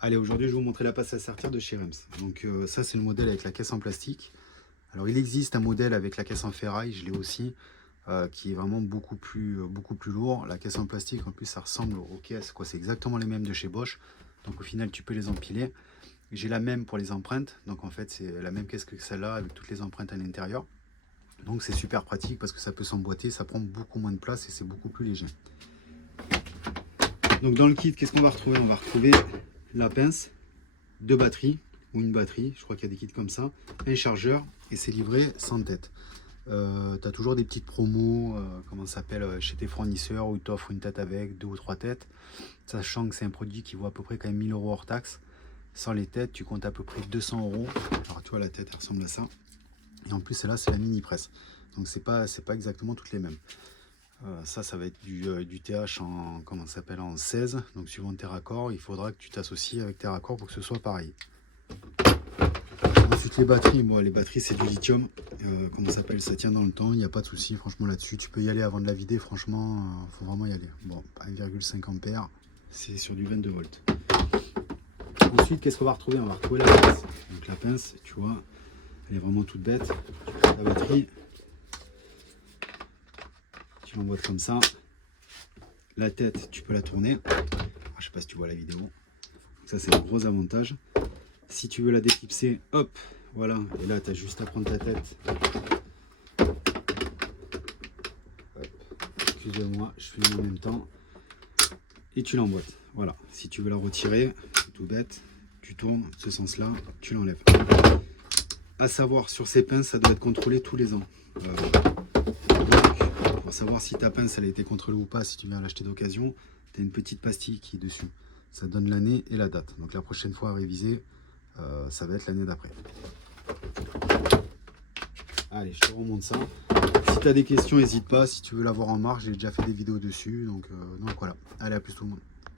Allez, aujourd'hui, je vais vous montrer la pince à sertir de chez Rems. Donc ça, c'est le modèle avec la caisse en plastique. Alors, il existe un modèle avec la caisse en ferraille, je l'ai aussi, qui est vraiment beaucoup plus lourd. La caisse en plastique, en plus, ça ressemble aux caisses, quoi. C'est exactement les mêmes de chez Bosch. Donc, au final, tu peux les empiler. J'ai la même pour les empreintes. Donc, en fait, c'est la même caisse que celle-là avec toutes les empreintes à l'intérieur. Donc, c'est super pratique parce que ça peut s'emboîter, ça prend beaucoup moins de place et c'est beaucoup plus léger. Donc, dans le kit, qu'est-ce qu'on va retrouver? On va retrouver la pince, deux batteries ou une batterie, je crois qu'il y a des kits comme ça, un chargeur et c'est livré sans tête. Tu as toujours des petites promos, comment ça s'appelle, chez tes fournisseurs où ils t'offrent une tête avec deux ou trois têtes, sachant que c'est un produit qui vaut à peu près quand même 1000 € hors taxe. Sans les têtes, tu comptes à peu près 200 €. Alors tu vois, la tête elle ressemble à ça. Et en plus, celle-là, c'est la mini presse. Donc c'est pas exactement toutes les mêmes. Ça va être du TH en, comment ça s'appelle, en 16. Donc suivant tes raccords, il faudra que tu t'associes avec tes raccords pour que ce soit pareil. Ensuite les batteries, moi les batteries c'est du lithium. Comment ça s'appelle, ça tient dans le temps, il n'y a pas de souci franchement là-dessus. Tu peux y aller avant de la vider, franchement, faut vraiment y aller. Bon, 1,5 ampères, c'est sur du 22 volts. Ensuite, qu'est-ce qu'on va retrouver? On va retrouver la pince. Donc la pince, tu vois, elle est vraiment toute bête. La batterie, tu l'emboîtes comme ça. La tête, tu peux la tourner. Alors, je sais pas si tu vois la vidéo. Donc ça, c'est le gros avantage. Si tu veux la déclipser, hop, voilà. Et là, tu as juste à prendre ta tête. Excusez-moi, je filme en même temps. Et tu l'emboîtes. Voilà. Si tu veux la retirer, c'est tout bête. Tu tournes ce sens-là, tu l'enlèves. À savoir, sur ces pinces, ça doit être contrôlé tous les ans. Donc, pour savoir si ta pince elle a été contrôlée ou pas, si tu viens l'acheter d'occasion, tu as une petite pastille qui est dessus. Ça donne l'année et la date. Donc la prochaine fois à réviser, ça va être l'année d'après. Allez, je te remonte ça. Si tu as des questions, n'hésite pas. Si tu veux l'avoir en marche, j'ai déjà fait des vidéos dessus. Donc voilà. Allez, à plus tout le monde.